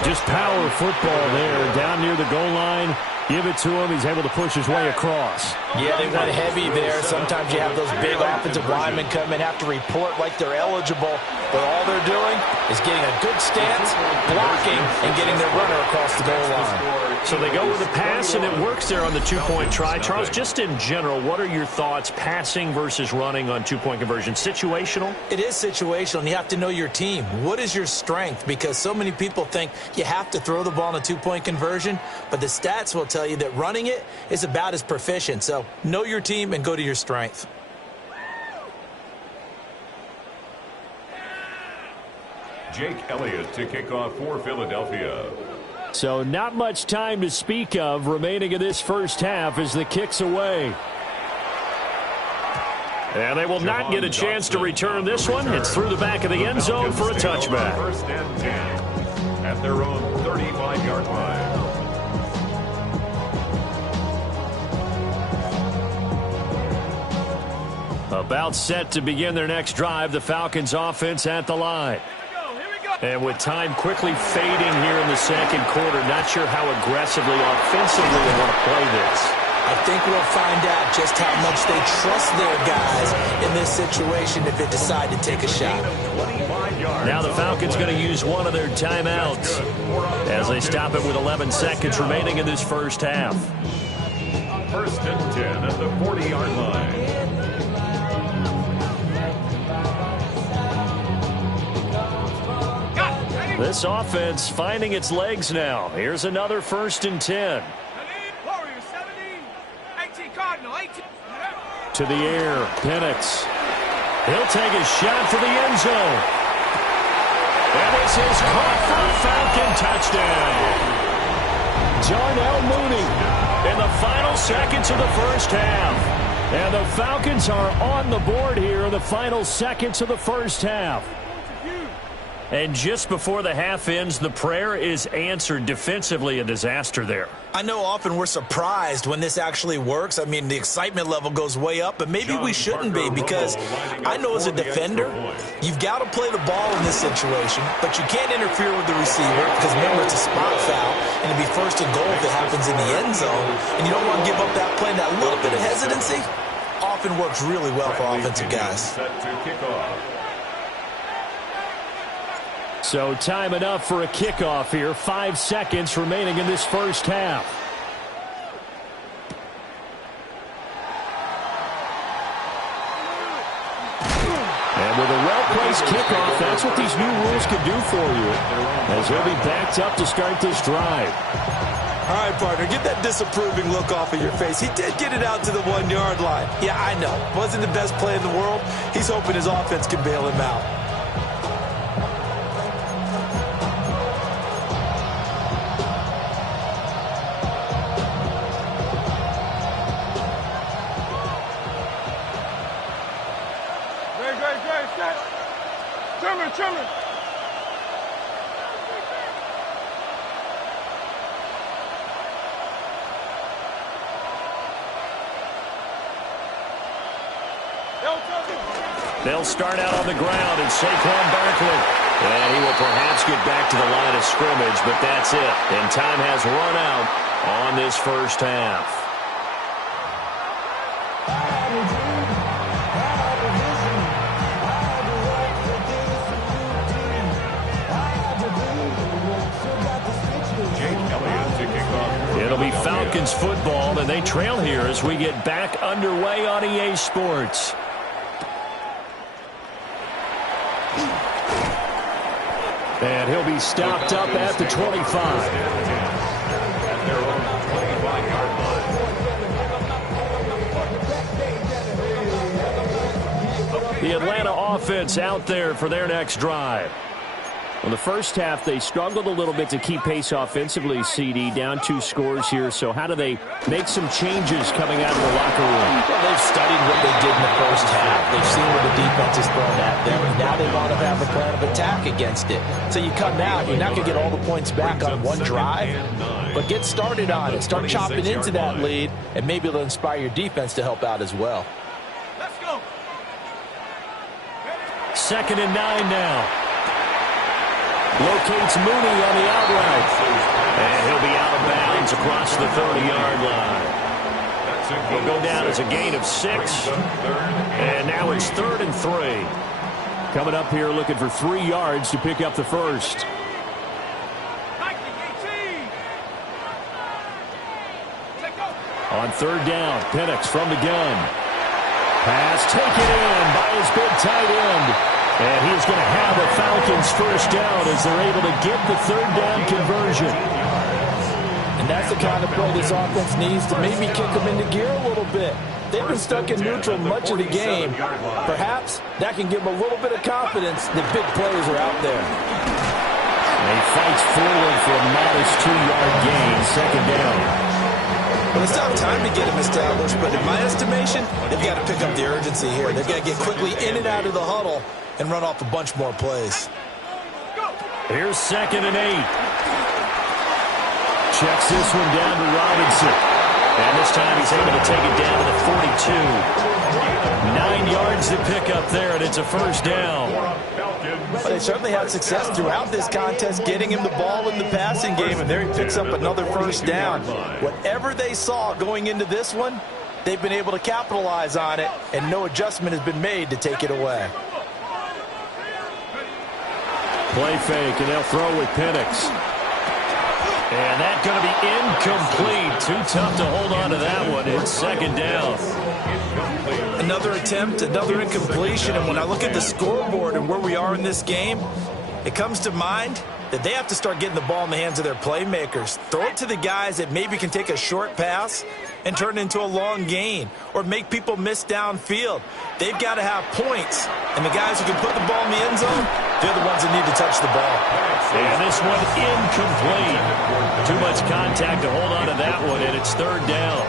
Just power football there down near the goal line. Give it to him. He's able to push his way across. Yeah, they went heavy there. Sometimes you have those big offensive linemen come in, have to report like they're eligible. But all they're doing is getting a good stance, blocking, and getting their runner across the goal line. So they go with a pass, and it works there on the 2-point try. Charles, just in general, what are your thoughts passing versus running on 2-point conversion? Situational? It is situational, and you have to know your team. What is your strength? Because so many people think you have to throw the ball in a 2-point conversion, but the stats will tell you that running it is about as proficient. So know your team and go to your strength. Jake Elliott to kick off for Philadelphia. So not much time to speak of remaining in this first half as the kick's away. And they will not get a chance to return this one. It's through the back of the end zone for a touchback. 1st and 10 at their own 35-yard line. About set to begin their next drive, the Falcons offense at the line. And with time quickly fading here in the 2nd quarter, not sure how aggressively, offensively they want to play this. I think we'll find out just how much they trust their guys in this situation if they decide to take a shot. Now the Falcons going to use one of their timeouts as they stop it with 11 seconds remaining in this first half. 1st and 10 at the 40-yard line. This offense finding its legs now. Here's another 1st and 10. To the air, Penix. He'll take a shot for the end zone. And this is caught for a Falcon touchdown. Darnell Mooney in the final seconds of the first half. And the Falcons are on the board here in the final seconds of the first half. And just before the half ends, the prayer is answered. Defensively, a disaster there. I know often we're surprised when this actually works. I mean, the excitement level goes way up, but maybe we shouldn't be, because I know as a defender, you've got to play the ball in this situation, but you can't interfere with the receiver because, remember, it's a spot foul, and it'd be first and goal if it happens in the end zone, and you don't want to give up that play. And that little bit of hesitancy often works really well for offensive guys. So time enough for a kickoff here. 5 seconds remaining in this first half. And with a well-placed kickoff, that's what these new rules can do for you, as he'll be backed up to start this drive. All right, partner, get that disapproving look off of your face. He did get it out to the 1-yard line. Yeah, I know. Wasn't the best play in the world. He's hoping his offense can bail him out. Trimmer. They'll start out on the ground, and Saquon Barkley. And he will perhaps get back to the line of scrimmage, but that's it. And time has run out on this first half. It'll be Falcons football, and they trail here as we get back underway on EA Sports. And he'll be stopped up at the 25. The Atlanta offense out there for their next drive. Well, the first half, they struggled a little bit to keep pace offensively, CD, down 2 scores here. So how do they make some changes coming out of the locker room? Well, they've studied what they did in the first half. They've seen what the defense has thrown at them, and now they want to have a plan of attack against it. So you come out, you're not going to get all the points back on one drive, but get started on it. Start chopping into that lead, and maybe it'll inspire your defense to help out as well. Let's go. 2nd and 9 now. Locates Mooney on the out route. And he'll be out of bounds across the 30-yard line. He'll go down as a gain of 6. And now it's 3rd and 3. Coming up here looking for 3 yards to pick up the first. On 3rd down, Penix from the gun. Pass taken in by his big tight end. And he's going to have a Falcons first down as they're able to get the 3rd down conversion. And that's the kind of play this offense needs to maybe kick them into gear a little bit. They've been stuck in neutral much of the game. Perhaps that can give them a little bit of confidence that big plays are out there. And he fights forward for a modest 2-yard gain, 2nd down. Well, it's not time to get him established, but in my estimation, they've got to pick up the urgency here. They've got to get quickly in and out of the huddle and run off a bunch more plays. Here's 2nd and 8. Checks this one down to Robinson. And this time he's able to take it down to the 42. 9 yards to pick up there, and it's a first down. Well, they certainly had success throughout this contest getting him the ball in the passing game, and there he picks up another first down. Whatever they saw going into this one, they've been able to capitalize on it, and no adjustment has been made to take it away. Play fake, and they'll throw with Penix. And that's going to be incomplete. Too tough to hold on to that one. It's 2nd down. Another attempt, another incompletion, and when I look at the scoreboard and where we are in this game, it comes to mind that they have to start getting the ball in the hands of their playmakers. Throw it to the guys that maybe can take a short pass and turn it into a long gain or make people miss downfield. They've got to have points, and the guys who can put the ball in the end zone, They're the ones that need to touch the ball. And this one incomplete. Too much contact to hold on to that one, and it's third down.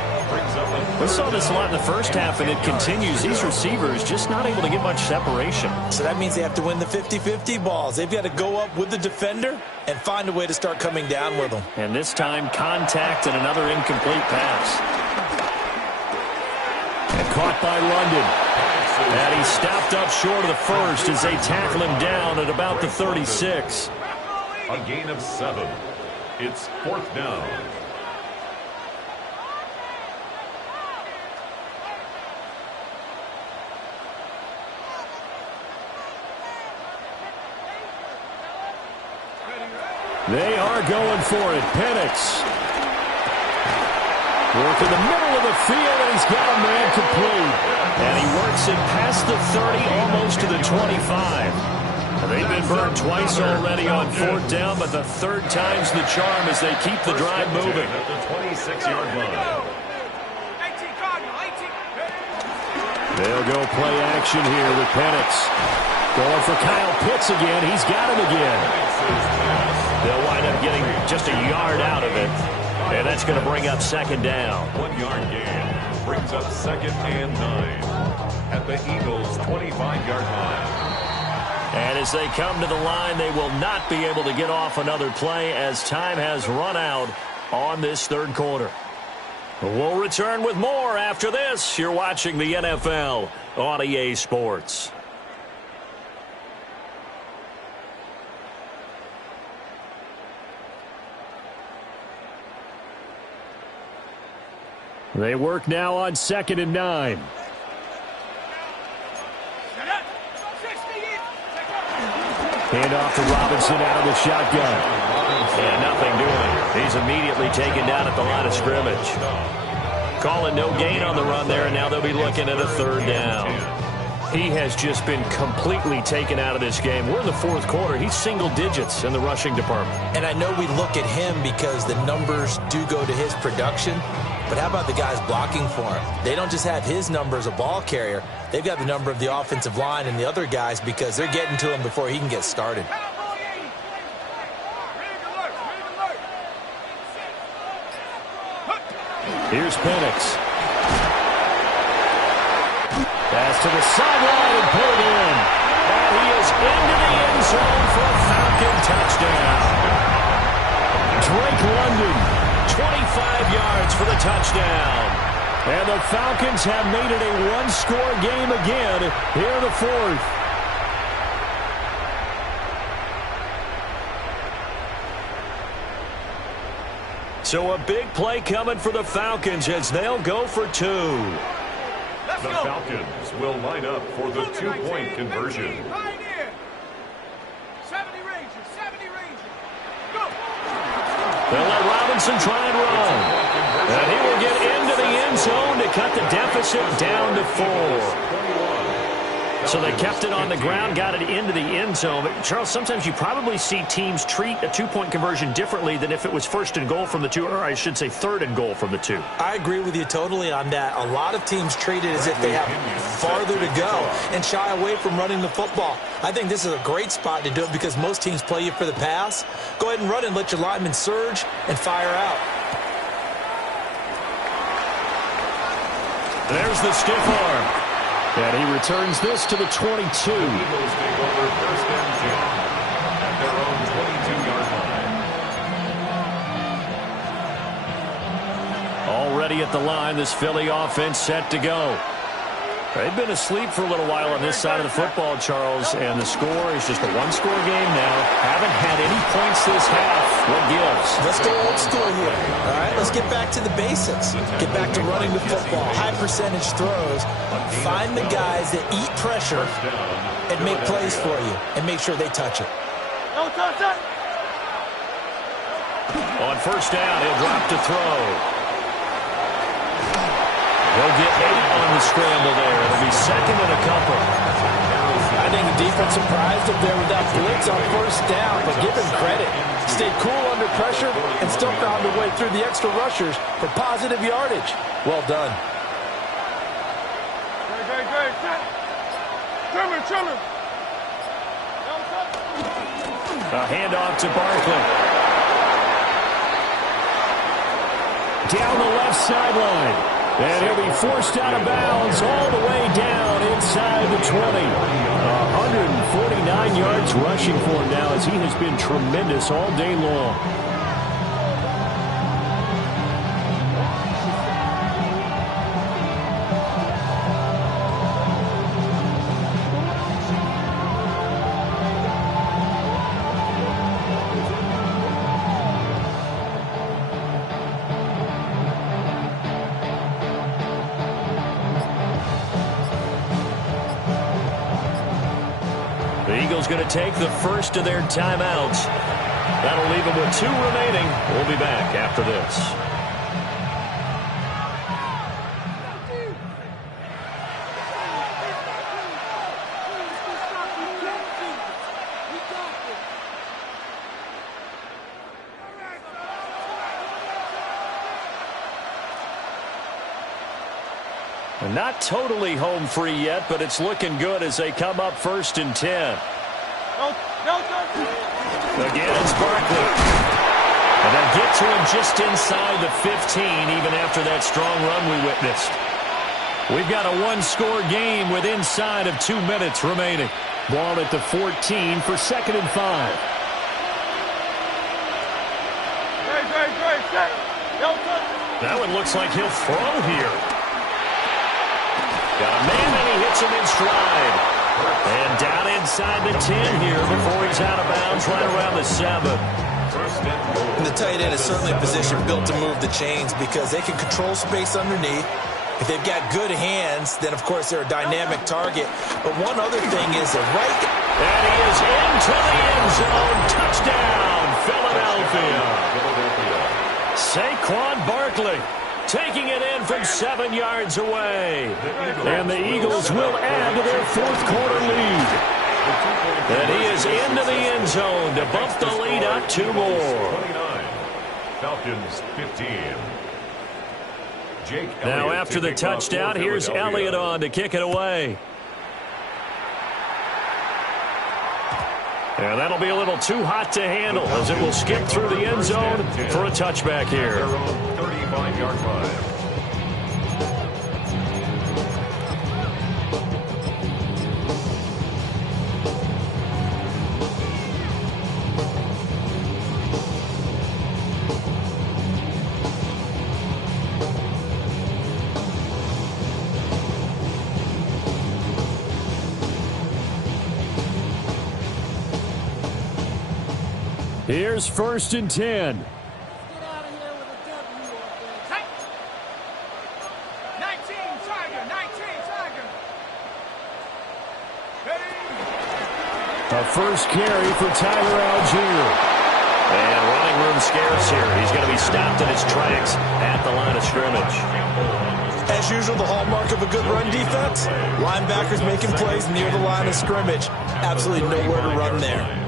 We saw this a lot in the first half, and it continues. These receivers just not able to get much separation. So that means they have to win the 50-50 balls. They've got to go up with the defender and find a way to start coming down with them. And this time, contact and another incomplete pass. And caught by London. And he stopped up short of the first as they tackle him down at about the 36. A gain of 7. It's fourth down. They are going for it. Penix. Work in the middle of the field, and he's got a man complete. And he works it past the 30, almost to the 25. They've been burned twice already on fourth down, but the third time's the charm as they keep the drive moving. At the 26-yard line. They'll go play action here with Penix. Going for Kyle Pitts again. He's got him again. They'll wind up getting just a yard out of it. And that's going to bring up second down. 1 yard gain brings up second and 9 at the Eagles' 25-yard line. And as they come to the line, they will not be able to get off another play as time has run out on this third quarter. We'll return with more after this. You're watching the NFL on EA Sports. They work now on 2nd and 9. Hand off to Robinson out of the shotgun. And nothing doing. He's immediately taken down at the line of scrimmage. Calling no gain on the run there, and now they'll be looking at a third down. He has just been completely taken out of this game. We're in the fourth quarter. He's single digits in the rushing department. And I know we look at him because the numbers do go to his production. But how about the guys blocking for him? They don't just have his number as a ball carrier. They've got the number of the offensive line and the other guys because they're getting to him before he can get started. Here's Penix. Pass to the sideline and pulled in. And he is into the end zone for a Falcon touchdown. Drake London. 25 yards for the touchdown. And the Falcons have made it a one-score game again here in the fourth. So a big play coming for the Falcons as they'll go for 2. The Falcons will line up for the two-point conversion. They'll let Robinson try and run. And he will get into the end zone to cut the deficit down to 4. So they kept it on the ground, got it into the end zone. But Charles, sometimes you probably see teams treat a two-point conversion differently than if it was first and goal from the 2, or I should say third and goal from the 2. I agree with you totally on that. A lot of teams treat it as if they have farther to go and shy away from running the football. I think this is a great spot to do it because most teams play you for the pass. Go ahead and run and let your linemen surge and fire out. There's the stiff arm. And he returns this to the 22. The Eagles take over first and 10 at their own 22-yard line. Already at the line, this Philly offense set to go. They've been asleep for a little while on this side of the football, Charles, and the score is just a one-score game now. Haven't had any points this half. What gives? Let's go old school here. All right, let's get back to the basics. Get back to running the football, high percentage throws. Find the guys that eat pressure and make plays for you and make sure they touch it. On first down, he'll drop to throw. They'll get 8 on the scramble there. It'll be second and a couple. I think the defense surprised him there with that blitz on first down, but give him credit. Stayed cool under pressure and still found a way through the extra rushers for positive yardage. Well done. Great. Trimmer. A handoff to Barkley. Down the left sideline. And he'll be forced out of bounds all the way down inside the 20. 149 yards rushing for him now as he has been tremendous all day long. The Eagles going to take the first of their timeouts. That'll leave them with 2 remaining. We'll be back after this. Not totally home free yet, but it's looking good as they come up 1st and 10. Again, it's Barkley. And they'll get to him just inside the 15, even after that strong run we witnessed. We've got a 1-score game with inside of 2 minutes remaining. Ball at the 14 for 2nd and 5. That one looks like he'll throw here. Got a man, and he hits him in stride. And down inside the 10 here before he's out of bounds right around the 7. And the tight end is certainly a position built to move the chains because they can control space underneath. If they've got good hands, then, of course, they're a dynamic target. But one other thing is that And he is into the end zone. Touchdown, Philadelphia. Saquon Barkley taking it in from 7 yards away. And the Eagles will add to their 4th quarter lead. And he is into the end zone to bump the lead up 2 more. Falcons 15. Now after the touchdown, here's Elliott on to kick it away. And that'll be a little too hot to handle as it will skip through the end zone for a touchback here. 35-yard line. Here's 1st and 10. A first carry for Tyler Algier. And running room scarce here. He's going to be stopped in his tracks at the line of scrimmage. as usual, the hallmark of a good run defense, linebackers making plays near the line of scrimmage. Absolutely nowhere to run there.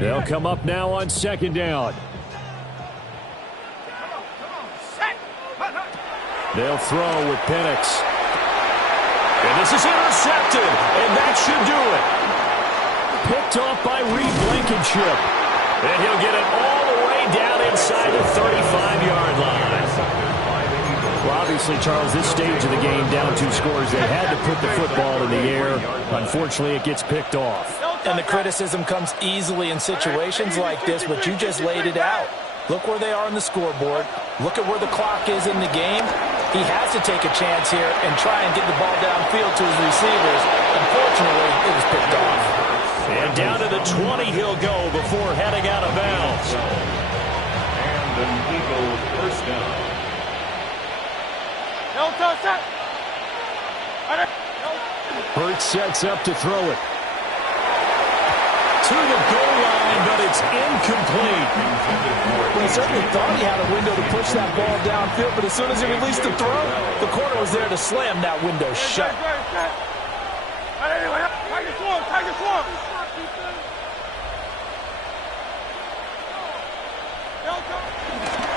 They'll come up now on 2nd down. They'll throw with Penix. And this is intercepted, and that should do it. Picked off by Reed Blankenship. And he'll get it all the way down inside the 35-yard line. Well, obviously, Charles, this stage of the game, down 2 scores, they had to put the football in the air. Unfortunately, it gets picked off. And the criticism comes easily in situations like this, but you just laid it out. Look where they are on the scoreboard. Look at where the clock is in the game. He has to take a chance here and try and get the ball downfield to his receivers. Unfortunately, it was picked off. And down to the 20 he'll go before heading out of bounds. And an Eagle first down. Hurts sets up to throw it. To the goal line, but it's incomplete. Well, he certainly thought he had a window to push that ball downfield, but as soon as he released the throw, the corner was there to slam that window shut.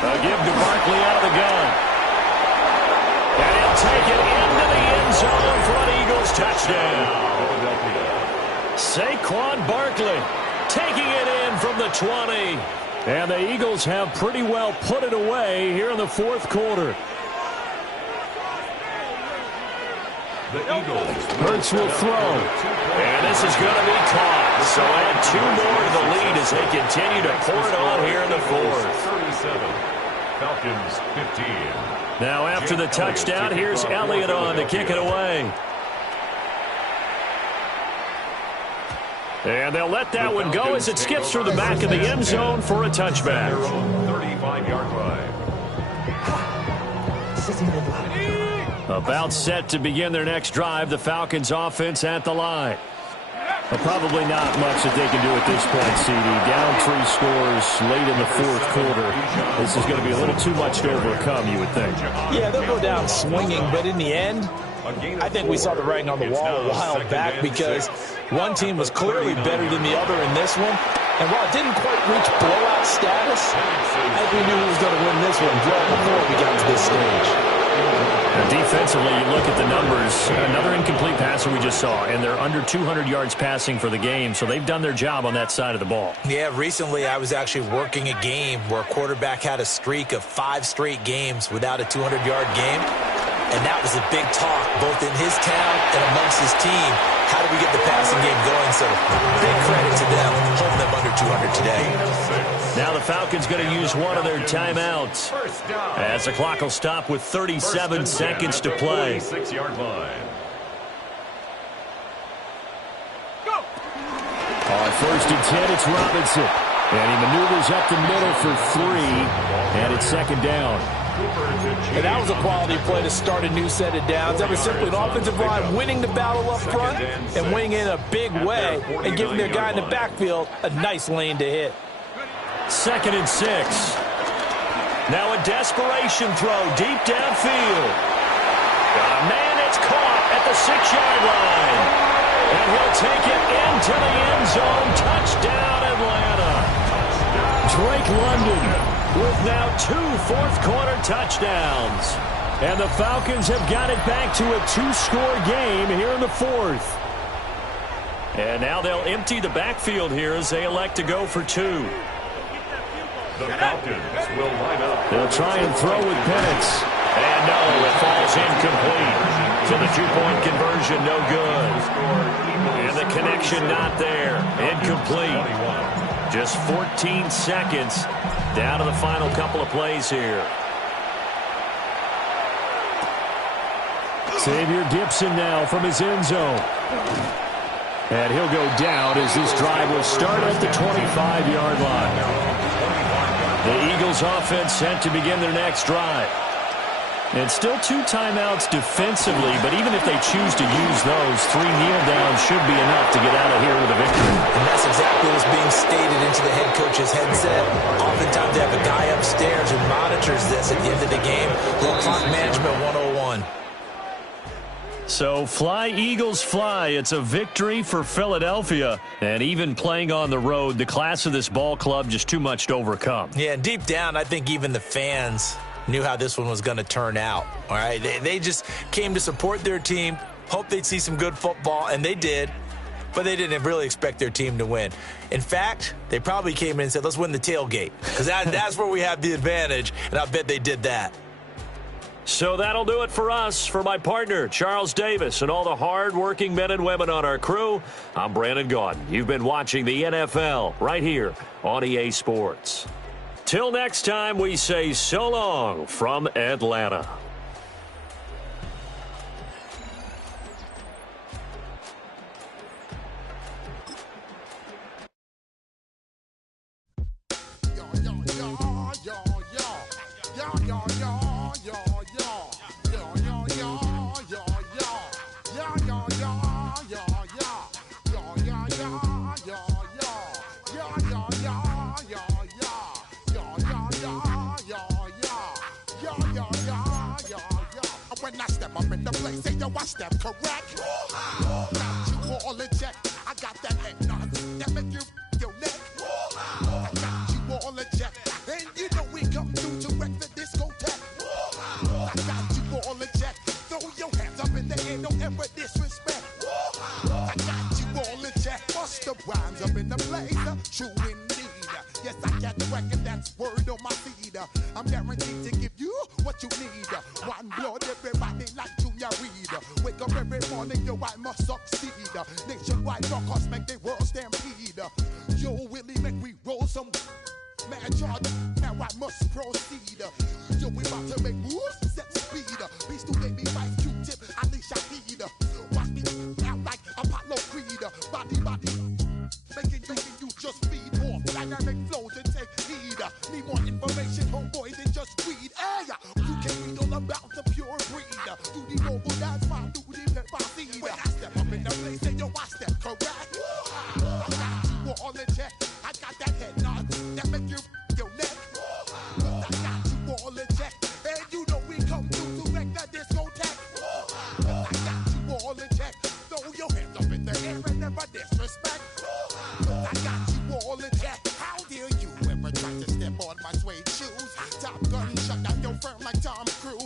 A give to Barkley out of the gun. take it into the end zone for an Eagles touchdown. Saquon Barkley taking it in from the 20. And the Eagles have pretty well put it away here in the fourth quarter. The Eagles. Hurts will throw. And this is going to be caught. So add 2 more to the lead as they continue to pour it on here in the fourth. 37. Falcons 15. Now after the touchdown, here's Elliott on to kick it away. And they'll let that one go as it skips through the back of the end zone for a touchback. 35-yard line. About set to begin their next drive, the Falcons offense at the line. Well, probably not much that they can do at this point, CD. Down 3 scores late in the fourth quarter. This is going to be a little too much to overcome, you would think. Yeah, they'll go down swinging, but in the end, I think we saw the writing on the wall a while back because one team was clearly better than the other in this one. And while it didn't quite reach blowout status, I think we knew who was going to win this one well before we got to this stage. Now defensively, you look at the numbers. Another incomplete passer we just saw, and they're under 200 yards passing for the game, so they've done their job on that side of the ball. Yeah, recently I was actually working a game where a quarterback had a streak of 5 straight games without a 200-yard game. And that was a big talk, both in his town and amongst his team. How do we get the passing game going? So big credit to them, holding them under 200 today. Now the Falcons going to use one of their timeouts as the clock will stop with 37 seconds to play. 46-yard line. On 1st and 10, it's Robinson. And he maneuvers up the middle for 3, and it's 2nd down. And that was a quality play to start a new set of downs. That was simply an offensive line winning the battle up front and winning in a big way and giving their guy in the backfield a nice lane to hit. 2nd and 6. Now a desperation throw deep downfield. Man, it's caught at the 6-yard line. And he'll take it into the end zone. Touchdown, Atlanta. Drake London with now 2 fourth-quarter touchdowns. And the Falcons have got it back to a 2-score game here in the fourth. And now they'll empty the backfield here as they elect to go for 2. The Falcons will line up. They'll try and throw with Penix. And no, it falls incomplete. So the 2-point conversion no good. And the connection not there. Incomplete. Just 14 seconds down to the final couple of plays here. Xavier Gibson now from his end zone. And he'll go down as this drive will start at the 25-yard line. The Eagles offense set to begin their next drive. And still 2 timeouts defensively, but even if they choose to use those, 3 kneel downs should be enough to get out of here with a victory. And that's exactly what's being stated into the head coach's headset. Oftentimes they have a guy upstairs who monitors this at the end of the game. Little clock management 101. So fly, Eagles, fly. It's a victory for Philadelphia. And even playing on the road, the class of this ball club just too much to overcome. Yeah, and deep down, I think even the fans knew how this one was going to turn out. All right, they just came to support their team, hoped they'd see some good football, and they did. But they didn't really expect their team to win. In fact, they probably came in and said, let's win the tailgate, because that's where we have the advantage, and I bet they did that. So that'll do it for us. For my partner, Charles Davis, and all the hard-working men and women on our crew, I'm Brandon Gaudin. You've been watching the NFL right here on EA Sports. Till next time, we say so long from Atlanta. When I step up in the place, say yo, I step correct. Got you all in check. I got that head nod that make you your neck. I got you all in check, and you know we come through to wreck the discotheque. I got you all in check. Throw your true indeed. Yes, I can reckon that's word on my feed. I'm guaranteed to give you what you need. One blood, everybody like Junior Reed. Wake up every morning, yo, I must succeed. Nationwide knockouts make the world stampede. Yo, Willie, make we roll some man charge. Now I must proceed. Yo, we about to make moves, set speed. Beats to make me fight Q-tip, at least I need. Watch me out like Apollo Creed. Body, making you just feed more dynamic flows and take heed. Need more information, homeboy, than just read. Hey, you can read all about the pure breed. Do the noble dance, my do the pepper seed. When I step up in the place, say yo, I step correct. I got you all in check. I got that head nod that make you your neck. I got you all in check. And you know we come through to wreck the discotheque. I got you all in check. Throw your hands up in the air and never disrespect. I got you all in check. How dare you ever try to step on my suede shoes? Top Gun shut down your firm like Tom Cruise.